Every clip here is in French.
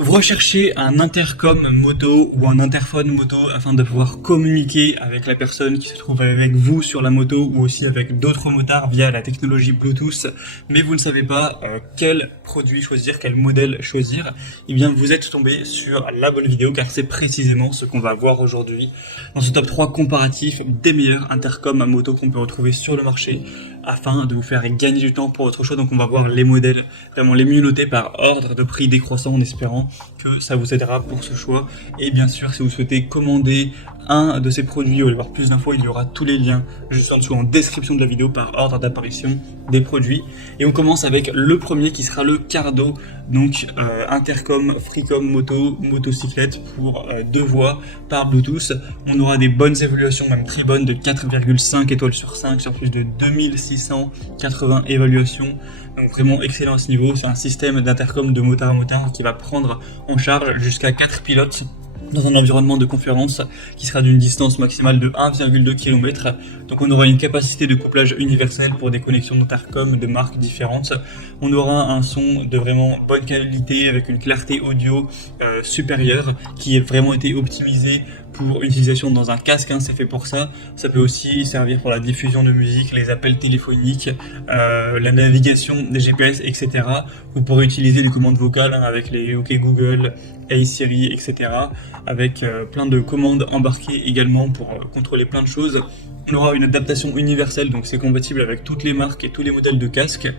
Vous recherchez un intercom moto ou un interphone moto afin de pouvoir communiquer avec la personne qui se trouve avec vous sur la moto ou aussi avec d'autres motards via la technologie Bluetooth, mais vous ne savez pas quel produit choisir, quel modèle choisir. Eh bien, vous êtes tombé sur la bonne vidéo car c'est précisément ce qu'on va voir aujourd'hui dans ce top 3 comparatif des meilleurs intercoms à moto qu'on peut retrouver sur le marché afin de vous faire gagner du temps pour votre choix. Donc on va voir les modèles vraiment les mieux notés par ordre de prix décroissant en espérant que ça vous aidera pour ce choix. Et bien sûr, si vous souhaitez commander un de ces produits ou avoir plus d'infos, il y aura tous les liens juste en dessous en description de la vidéo par ordre d'apparition des produits. Et on commence avec le premier qui sera le Cardo, donc intercom, freecom moto, motocyclette pour 2 voies par Bluetooth. On aura des bonnes évaluations, même très bonnes, de 4,5 étoiles sur 5 sur plus de 2680 évaluations. Donc vraiment excellent à ce niveau. C'est un système d'intercom de motard à motard qui va prendre en charge jusqu'à 4 pilotes dans un environnement de conférence qui sera d'une distance maximale de 1,2 km. Donc on aura une capacité de couplage universel pour des connexions d'intercom de marques différentes. On aura un son de vraiment bonne qualité avec une clarté audio supérieure qui a vraiment été optimisée pour utilisation dans un casque, c'est fait pour ça. Ça peut aussi servir pour la diffusion de musique, les appels téléphoniques, la navigation des GPS, etc. Vous pourrez utiliser les commandes vocales avec les OK Google, Hey Siri, etc. avec plein de commandes embarquées également pour contrôler plein de choses. On aura une adaptation universelle, donc c'est compatible avec toutes les marques et tous les modèles de casques.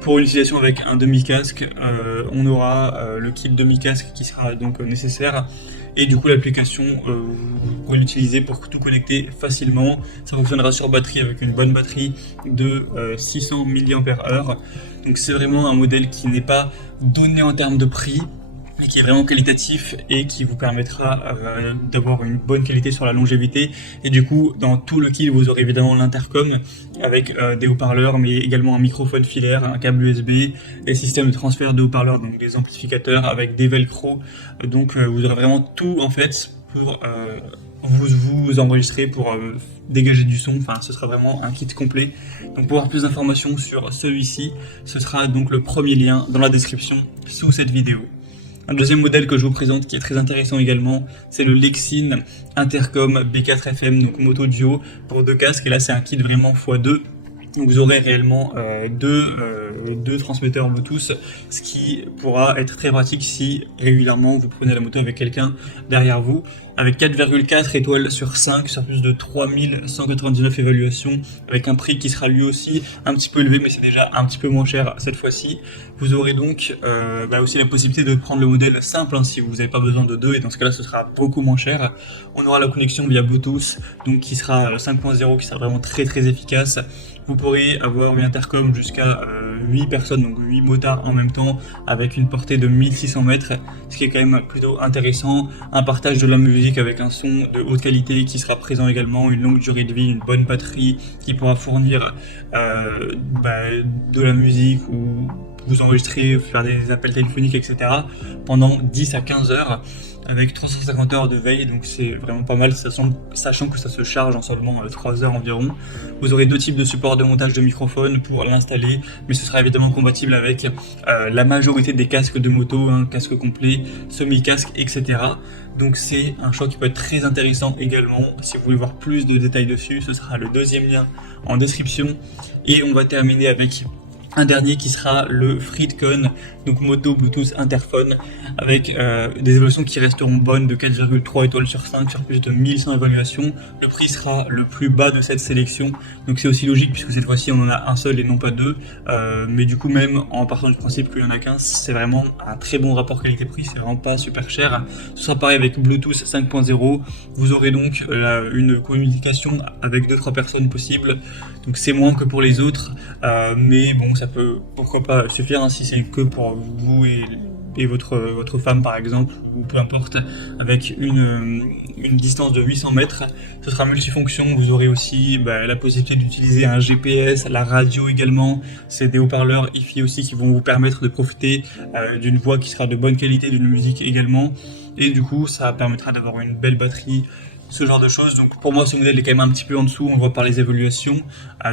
Pour l'utilisation avec un demi-casque, on aura le kit demi-casque qui sera donc nécessaire. Et du coup l'application, vous pourrez l'utiliser pour tout connecter facilement. Ça fonctionnera sur batterie avec une bonne batterie de 600 mAh. Donc c'est vraiment un modèle qui n'est pas donné en termes de prix, mais qui est vraiment qualitatif et qui vous permettra d'avoir une bonne qualité sur la longévité. Et du coup, dans tout le kit, vous aurez évidemment l'intercom avec des haut-parleurs, mais également un microphone filaire, un câble USB, des systèmes de transfert de haut-parleurs, donc des amplificateurs avec des velcro. Donc vous aurez vraiment tout en fait pour vous enregistrer, pour dégager du son. Enfin, ce sera vraiment un kit complet. Donc pour avoir plus d'informations sur celui-ci, ce sera donc le premier lien dans la description sous cette vidéo. Un deuxième modèle que je vous présente qui est très intéressant également, c'est le Lexin Intercom B4FM, donc moto duo pour 2 casques. Et là, c'est un kit vraiment x2. Donc vous aurez réellement deux transmetteurs Bluetooth, ce qui pourra être très pratique si régulièrement vous prenez la moto avec quelqu'un derrière vous. Avec 4,4 étoiles sur 5 sur plus de 3199 évaluations, avec un prix qui sera lui aussi un petit peu élevé, mais c'est déjà un petit peu moins cher cette fois-ci. Vous aurez donc aussi la possibilité de prendre le modèle simple si vous n'avez pas besoin de 2, et dans ce cas-là ce sera beaucoup moins cher. On aura la connexion via Bluetooth, donc qui sera 5.0, qui sera vraiment très très efficace. Vous pourrez avoir une intercom jusqu'à 8 personnes, donc 8 motards en même temps, avec une portée de 1600 mètres, ce qui est quand même plutôt intéressant. Un partage de la musique avec un son de haute qualité qui sera présent également, une longue durée de vie, une bonne batterie qui pourra fournir de la musique ou vous enregistrer, faire des appels téléphoniques, etc. pendant 10 à 15 heures. Avec 350 heures de veille, donc c'est vraiment pas mal, sachant que ça se charge en seulement 3 heures environ. Vous aurez 2 types de supports de montage de microphone pour l'installer, mais ce sera évidemment compatible avec la majorité des casques de moto, casque complet, semi-casque, etc. Donc c'est un choix qui peut être très intéressant également. Si vous voulez voir plus de détails dessus, ce sera le deuxième lien en description. Et on va terminer avec un dernier qui sera le FreeCon, donc moto Bluetooth interphone, avec des évaluations qui resteront bonnes de 4,3 étoiles sur 5 sur plus de 1100 évaluations. Le prix sera le plus bas de cette sélection, donc c'est aussi logique puisque cette fois-ci on en a un seul et non pas 2, mais du coup même en partant du principe qu'il y en a qu'un, c'est vraiment un très bon rapport qualité-prix, c'est vraiment pas super cher. Ce sera pareil avec Bluetooth 5.0, vous aurez donc une communication avec 2-3 personnes possible, donc c'est moins que pour les autres, mais bon, ça peut pourquoi pas suffire si c'est que pour vous et votre femme par exemple, ou peu importe, avec une distance de 800 mètres. Ce sera multifonction, vous aurez aussi la possibilité d'utiliser un GPS, la radio également, c'est des haut-parleurs hi-fi aussi qui vont vous permettre de profiter d'une voix qui sera de bonne qualité, d'une musique également, et du coup ça permettra d'avoir une belle batterie, ce genre de choses. Donc pour moi ce modèle est quand même un petit peu en dessous, on le voit par les évaluations,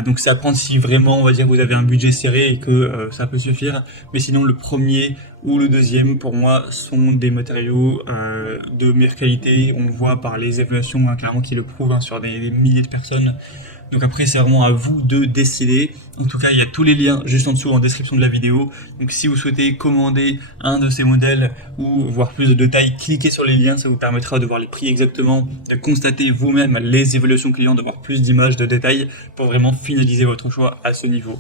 donc c'est à prendre si vraiment on va dire vous avez un budget serré et que ça peut suffire, mais sinon le premier ou le deuxième, pour moi, sont des matériaux de meilleure qualité. On le voit par les évaluations, hein, clairement, qui le prouvent, hein, sur des milliers de personnes. Donc après, c'est vraiment à vous de décider. En tout cas, il y a tous les liens juste en dessous en description de la vidéo. Donc si vous souhaitez commander un de ces modèles ou voir plus de détails, cliquez sur les liens, ça vous permettra de voir les prix exactement, de constater vous-même les évaluations clients, d'avoir plus d'images, de détails pour vraiment finaliser votre choix à ce niveau.